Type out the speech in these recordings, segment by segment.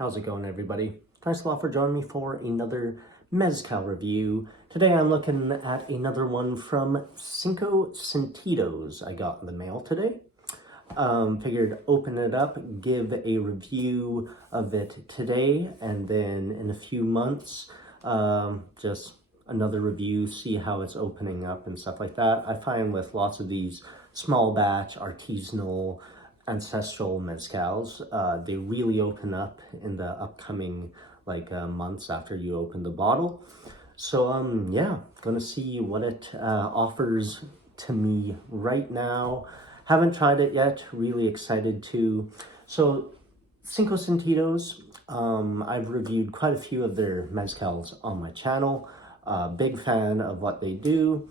How's it going, everybody? Thanks a lot for joining me for another Mezcal review. Today I'm looking at another one from Sentidos I got in the mail today. Figured open it up, give a review of it today, and then in a few months, just another review, see how it's opening up and stuff like that. I find with lots of these small batch, artisanal, ancestral mezcals, they really open up in the upcoming months after you open the bottle. So yeah, gonna see what it offers to me right now. Haven't tried it yet, really excited to. So Cinco Sentidos, I've reviewed quite a few of their mezcals on my channel. Big fan of what they do.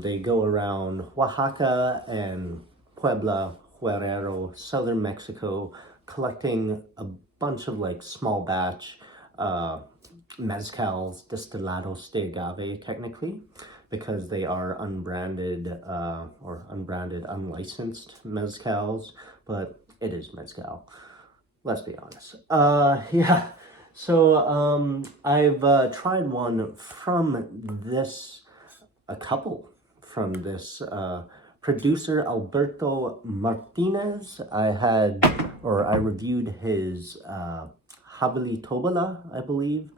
They go around Oaxaca and Puebla, Guerrero, southern Mexico, collecting a bunch of small batch mezcals, destilados de agave technically, because they are unbranded unlicensed mezcals, but it is mezcal. Let's be honest. Yeah. So I've tried one from this, a couple from this producer Alberto Martinez. I reviewed his Habili Tobala, I believe,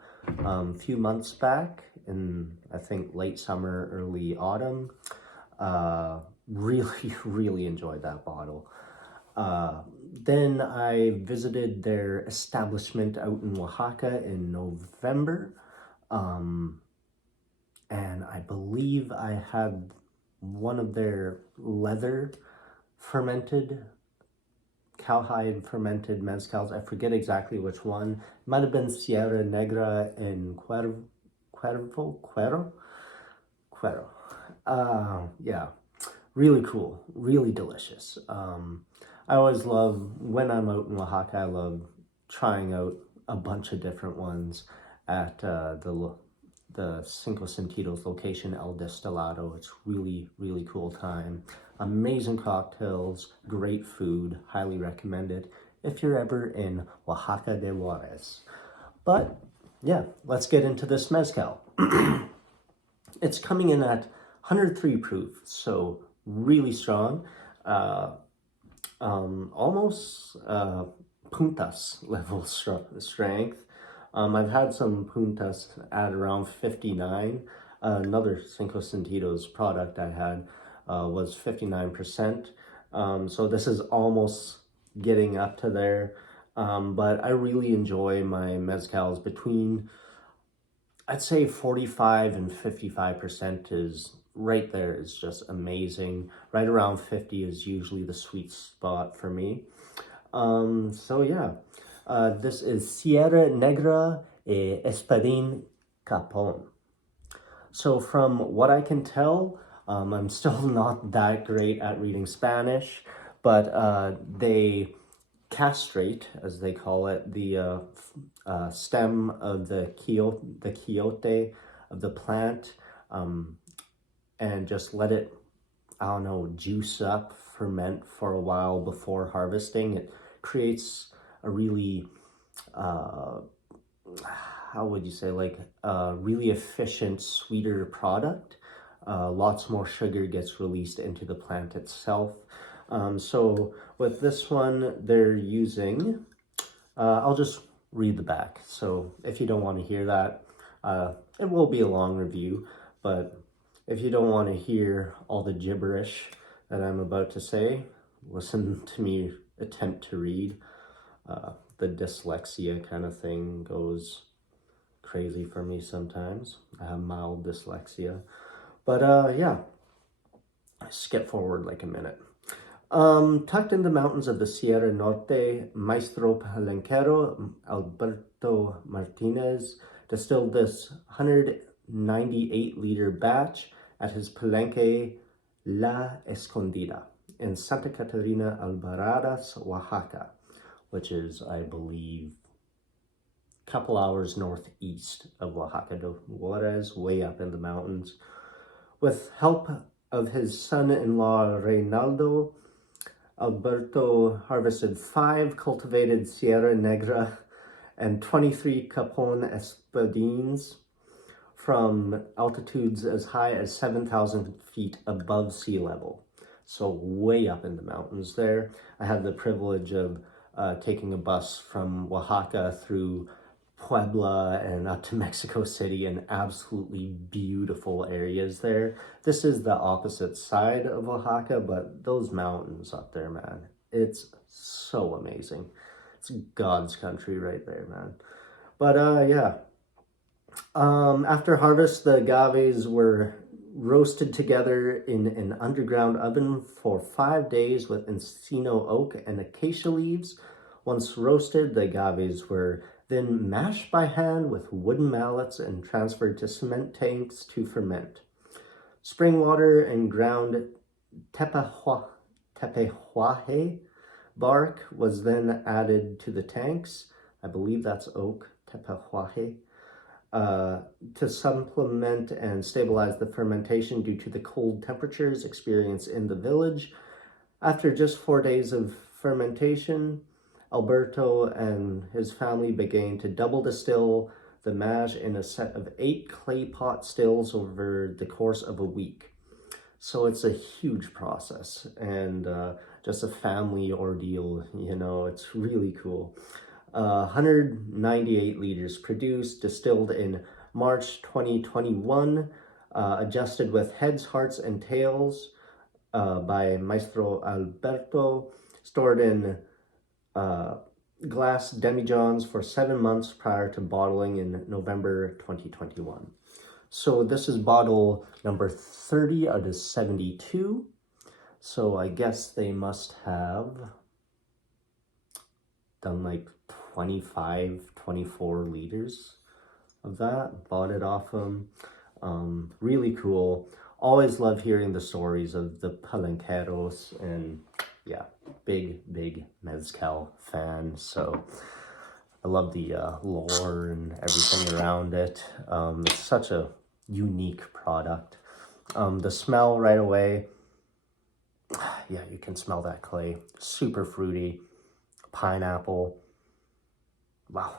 a few months back in, I think, late summer, early autumn. Really enjoyed that bottle. Then I visited their establishment out in Oaxaca in November. And I believe I had one of their leather fermented, cowhide fermented mezcals. I forget exactly which one. It might have been Sierra Negra and Cuero. Yeah, really cool, really delicious. I always love, when I'm out in Oaxaca, I love trying out a bunch of different ones at the Cinco Sentidos location, El Destilado. It's really cool time. Amazing cocktails, great food, highly recommended if you're ever in Oaxaca de Juarez. But yeah, let's get into this mezcal. It's coming in at 103 proof, so really strong. Almost puntas level strength. I've had some puntas at around 59. Another Cinco Sentidos product I had was 59%. So this is almost getting up to there. But I really enjoy my mezcals between, I'd say 45 and 55% is right there, is just amazing. Right around 50 is usually the sweet spot for me. So yeah. This is Sierra Negra-Espadín Capón. So from what I can tell, I'm still not that great at reading Spanish, but they castrate, as they call it, the stem of the quiote of the plant, and just let it, I don't know, juice up, ferment for a while before harvesting. It creates a really, how would you say, really efficient, sweeter product. Lots more sugar gets released into the plant itself. So with this one, they're using, I'll just read the back. So if you don't want to hear that, it will be a long review, but if you don't want to hear all the gibberish that I'm about to say, listen to me attempt to read. The dyslexia kind of thing goes crazy for me sometimes. I have mild dyslexia. But yeah, skip forward like a minute. Tucked in the mountains of the Sierra Norte, Maestro Palenquero Alberto Martinez distilled this 198-liter batch at his Palenque La Escondida in Santa Catarina Alvaradas, Oaxaca, which is, I believe, a couple hours northeast of Oaxaca de Juarez, way up in the mountains. With help of his son-in-law Reynaldo, Alberto harvested 5 cultivated Sierra Negra and 23 Capón Espadines from altitudes as high as 7,000 feet above sea level. So way up in the mountains there. I had the privilege of taking a bus from Oaxaca through Puebla and up to Mexico City, and absolutely beautiful areas there. This is the opposite side of Oaxaca, but those mountains up there, man, it's so amazing. It's God's country right there, man. But yeah, after harvest, the agaves were roasted together in an underground oven for 5 days with encino oak and acacia leaves. Once roasted, the agaves were then mashed by hand with wooden mallets and transferred to cement tanks to ferment. Spring water and ground tepehuaje bark was then added to the tanks. I believe that's oak, tepehuaje. To supplement and stabilize the fermentation due to the cold temperatures experienced in the village. After just 4 days of fermentation, Alberto and his family began to double distill the mash in a set of 8 clay pot stills over the course of a week. So it's a huge process and just a family ordeal, you know, it's really cool. 198 liters produced, distilled in March 2021, adjusted with heads, hearts, and tails by Maestro Alberto, stored in glass demijohns for 7 months prior to bottling in November 2021. So this is bottle number 30 out of 72. So I guess they must have done like 25, 24 liters of that. Bought it off them. Really cool. Always love hearing the stories of the palenqueros, and yeah, big Mezcal fan. So I love the lore and everything around it. It's such a unique product. The smell right away, yeah, you can smell that clay. Super fruity, pineapple. Wow,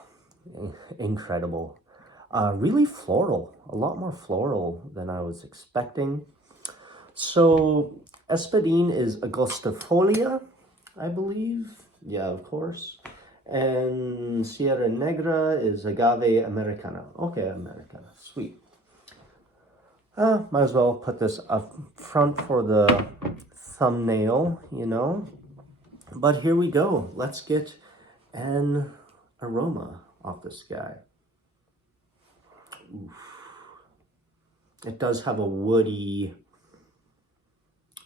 incredible. Really floral, a lot more floral than I was expecting. So Espadín is Augustifolia, I believe. Yeah, of course. And Sierra Negra is Agave Americana. Okay, Americana, sweet. Might as well put this up front for the thumbnail, you know. But here we go. Let's get an aroma off this guy. Oof. It does have a woody,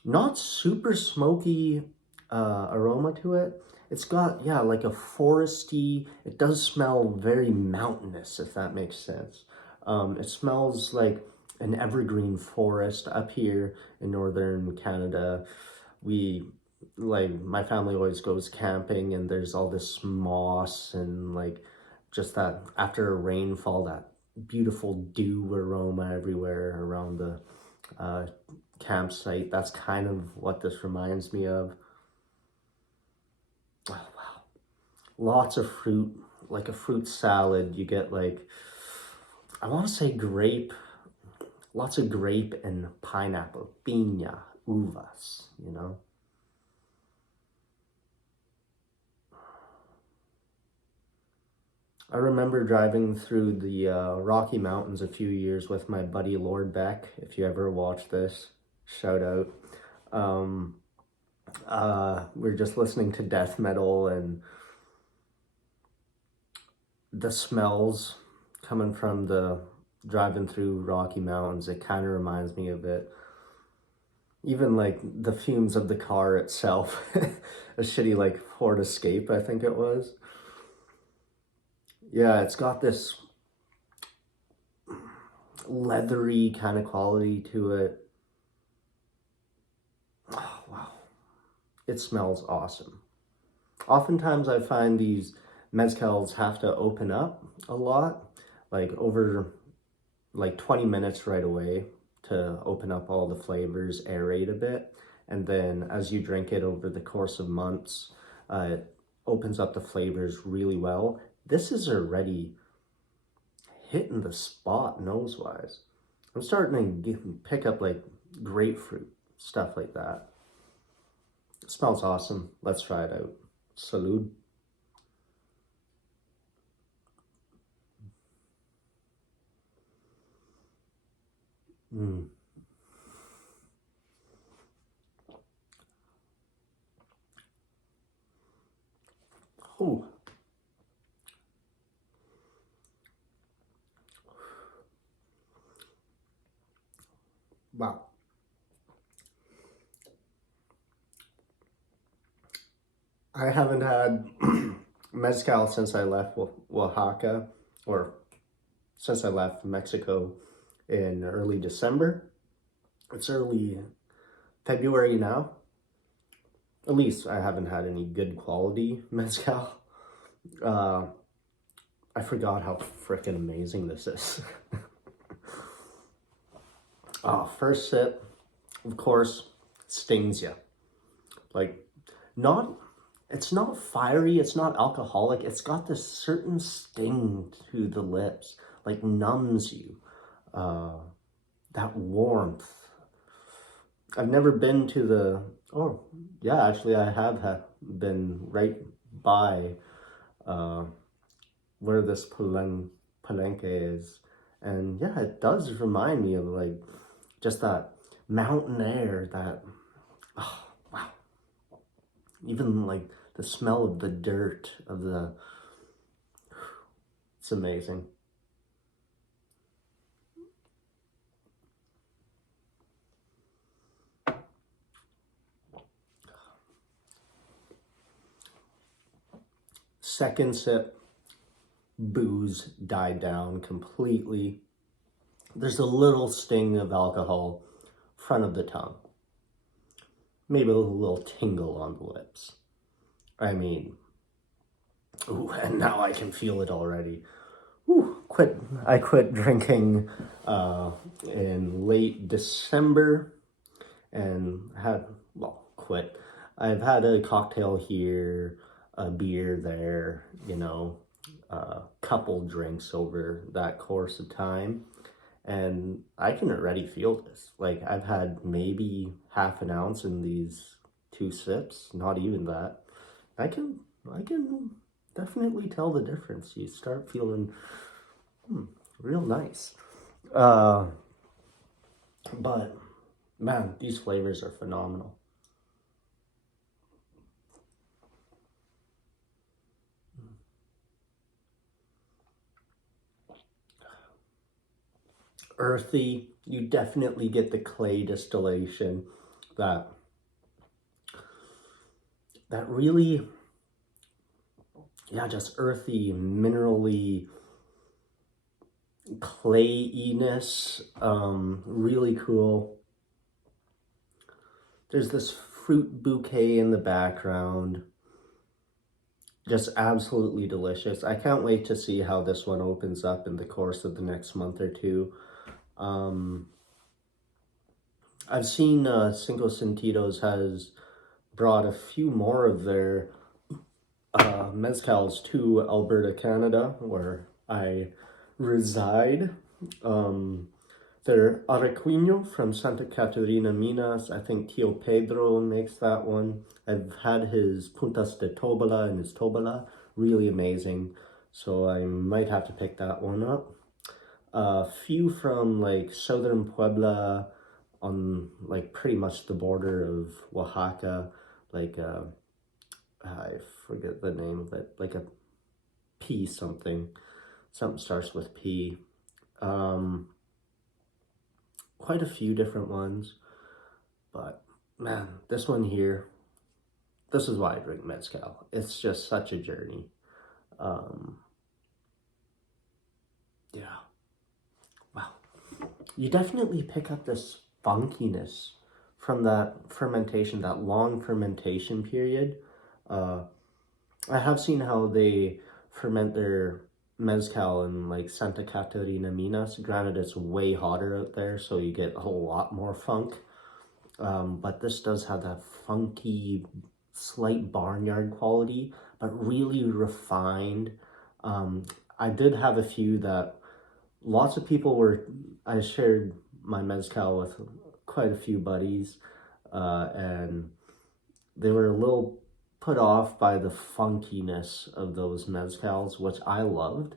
not super smoky aroma to it. It's got, yeah, like a foresty, it does smell very mountainous, if that makes sense. It smells like an evergreen forest up here in northern Canada. My family always goes camping, and there's all this moss and like just that after a rainfall, that beautiful dew aroma everywhere around the campsite. That's kind of what this reminds me of. Oh, wow. Lots of fruit, like a fruit salad. You get like, I want to say grape, lots of grape and pineapple, piña, uvas, you know. I remember driving through the Rocky Mountains a few years with my buddy Lord Beck. If you ever watch this, shout out. We're just listening to death metal, and the smells coming from the driving through Rocky Mountains, it kind of reminds me of it. Even like the fumes of the car itself, a shitty like Ford Escape, I think it was. Yeah, it's got this leathery kind of quality to it. Oh, wow. It smells awesome. Oftentimes I find these mezcals have to open up a lot, like over like 20 minutes right away to open up all the flavors, aerate a bit. And then as you drink it over the course of months, it opens up the flavors really well. this is already hitting the spot nose-wise. I'm starting to pick up like grapefruit, stuff like that. It smells awesome. Let's try it out. Salud. Mm. Oh. Wow. I haven't had mezcal since I left Oaxaca, or since I left Mexico in early December. It's early February now. At least I haven't had any good quality mezcal. I forgot how freaking amazing this is. First sip, of course, stings you. Like, it's not fiery, it's not alcoholic, it's got this certain sting to the lips, like numbs you. That warmth. I've never been to the, oh, yeah, actually I have been right by where this palenque is. And yeah, it does remind me of like just that mountain air, that, oh, wow. Even like the smell of the dirt, of the, it's amazing. Second sip, booze died down completely. There's a little sting of alcohol front of the tongue. Maybe a little tingle on the lips. I mean, ooh, and now I can feel it already. Ooh, I quit drinking in late December and quit. I've had a cocktail here, a beer there, you know, a couple drinks over that course of time. And I can already feel this. Like, I've had maybe half an ounce in these 2 sips, not even that. I can definitely tell the difference. You start feeling real nice. But man, these flavors are phenomenal. Earthy, you definitely get the clay distillation, that really, yeah, just earthy, minerally, clayiness, really cool. There's this fruit bouquet in the background. Just absolutely delicious. I can't wait to see how this one opens up in the course of the next month or two. I've seen Cinco Sentidos has brought a few more of their mezcals to Alberta, Canada, where I reside. Their Arequiño from Santa Catarina, Minas. I think Tio Pedro makes that one. I've had his Puntas de Tobola and his Tobola. Really amazing. So I might have to pick that one up. A few from like southern Puebla, on like pretty much the border of Oaxaca. Like, I forget the name of it. Like a P something. Something starts with P. Quite a few different ones, but man, this one here, this is why I drink mezcal. It's just such a journey. Yeah, wow. You definitely pick up this funkiness from that fermentation, that long fermentation period. I have seen how they ferment their mezcal in like Santa Catarina, Minas. Granted, it's way hotter out there, so you get a lot more funk. But this does have that funky, slight barnyard quality, but really refined. I did have a few that lots of people were, I shared my mezcal with quite a few buddies, and they were a little put off by the funkiness of those mezcals, which I loved.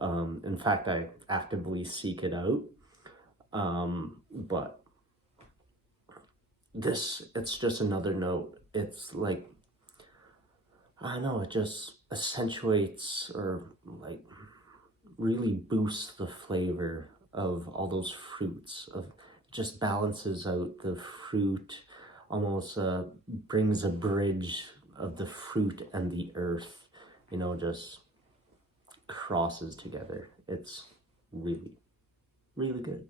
In fact, I actively seek it out. But it's just another note. It's like, I don't know, it just accentuates or like really boosts the flavor of all those fruits. Of just balances out the fruit, almost brings a bridge of the fruit and the earth, just crosses together. It's really, really good.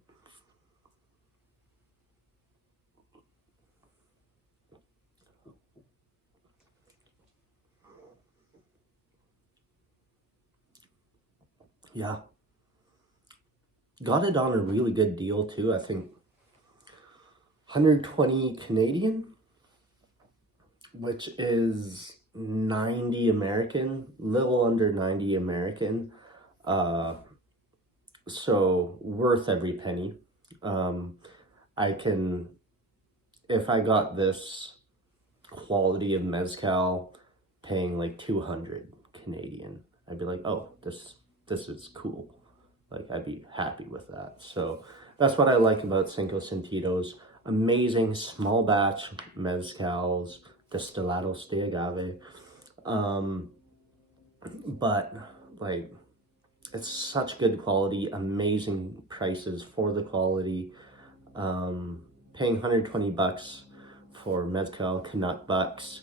Yeah. Got it on a really good deal too. I think 120 Canadian, which is 90 American, little under 90 American. Uh, so worth every penny. I can, if I got this quality of mezcal paying like 200 Canadian, I'd be like, oh, this is cool. Like, I'd be happy with that. So that's what I like about Cinco Sentidos. Amazing small batch mezcals, destilados de agave. But like, it's such good quality, amazing prices for the quality. Paying 120 bucks for mezcal, Canuck bucks.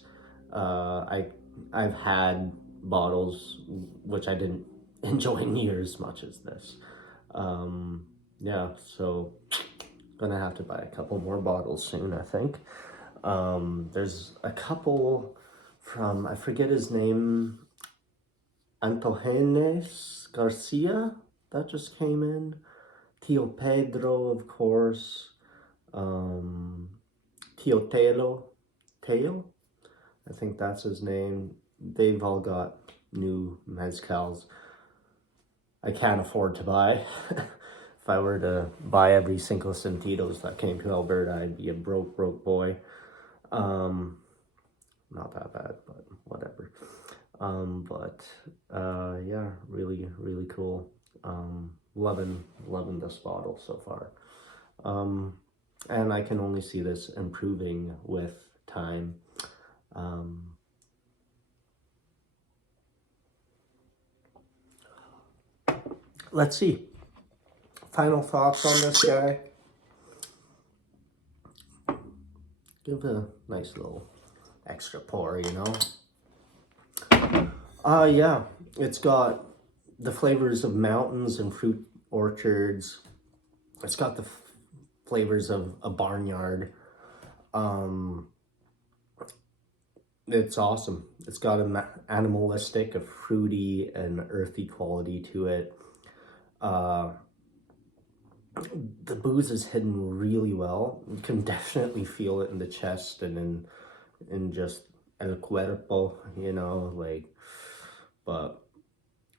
I've had bottles which I didn't enjoy near as much as this. Yeah, so gonna have to buy a couple more bottles soon, I think. There's a couple from, I forget his name, Antogenes Garcia, that just came in. Tio Pedro, of course. Tio Teo, I think that's his name. They've all got new mezcals I can't afford to buy. If I were to buy every Cinco Sentidos that came to Alberta, I'd be a broke boy. Not that bad, but whatever. Yeah, really, really cool. Loving this bottle so far. And I can only see this improving with time. Let's see. Final thoughts on this guy. Give it a nice little extra pour, Yeah, it's got the flavors of mountains and fruit orchards. It's got the flavors of a barnyard. It's awesome. It's got an animalistic, a fruity and earthy quality to it. The booze is hidden really well. You can definitely feel it in the chest and in just el cuerpo, but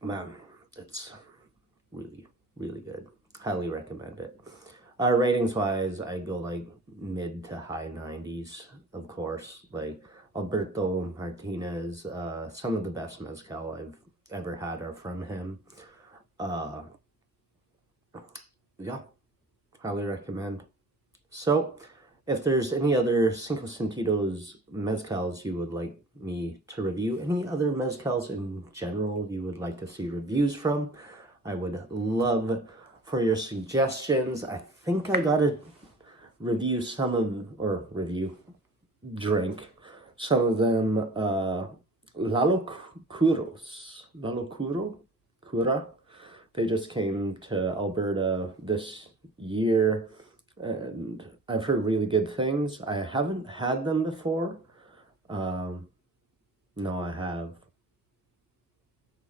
man, it's really, really good. Highly recommend it. Ratings wise, I go like mid to high 90s, of course. Like Alberto Martinez, some of the best mezcal I've ever had are from him. Yeah, highly recommend. So, if there's any other Cinco Sentidos mezcals you would like me to review, any other mezcals in general you would like to see reviews from, I would love for your suggestions. I think I gotta review drink some of them. Cura. They just came to Alberta this year, and I've heard really good things. I haven't had them before. No, I have.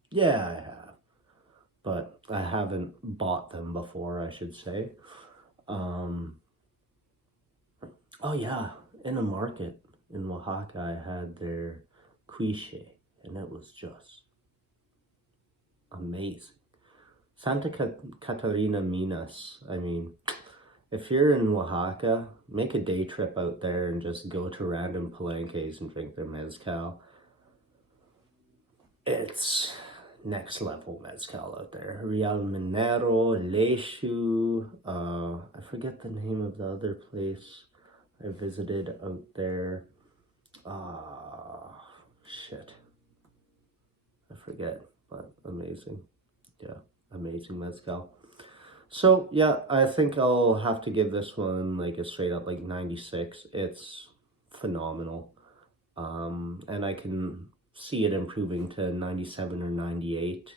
Yeah, I have. But I haven't bought them before, I should say. Oh yeah, in a market in Oaxaca, I had their quiche, and it was just amazing. Santa Catarina Minas. I mean, if you're in Oaxaca, make a day trip out there and just go to random palenques and drink their mezcal. It's next level mezcal out there. Real Minero, Leishu, I forget the name of the other place I visited out there. Shit. I forget, but amazing. Yeah, amazing mezcal. So yeah, I think I'll have to give this one like a straight up like 96. It's phenomenal. And I can see it improving to 97 or 98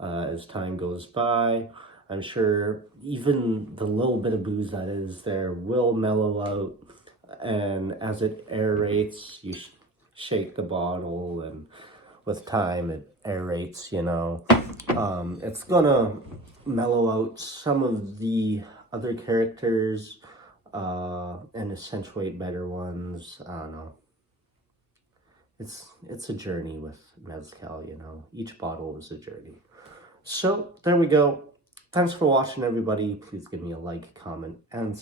as time goes by. I'm sure even the little bit of booze that is there will mellow out, and as it aerates, you shake the bottle, and with time it aerates, you know. It's gonna mellow out some of the other characters and accentuate better ones. I don't know. It's a journey with mezcal, you know. Each bottle is a journey. So there we go. Thanks for watching, everybody. Please give me a like, comment, and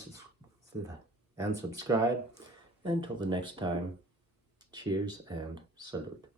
subscribe. Until the next time, cheers and salute.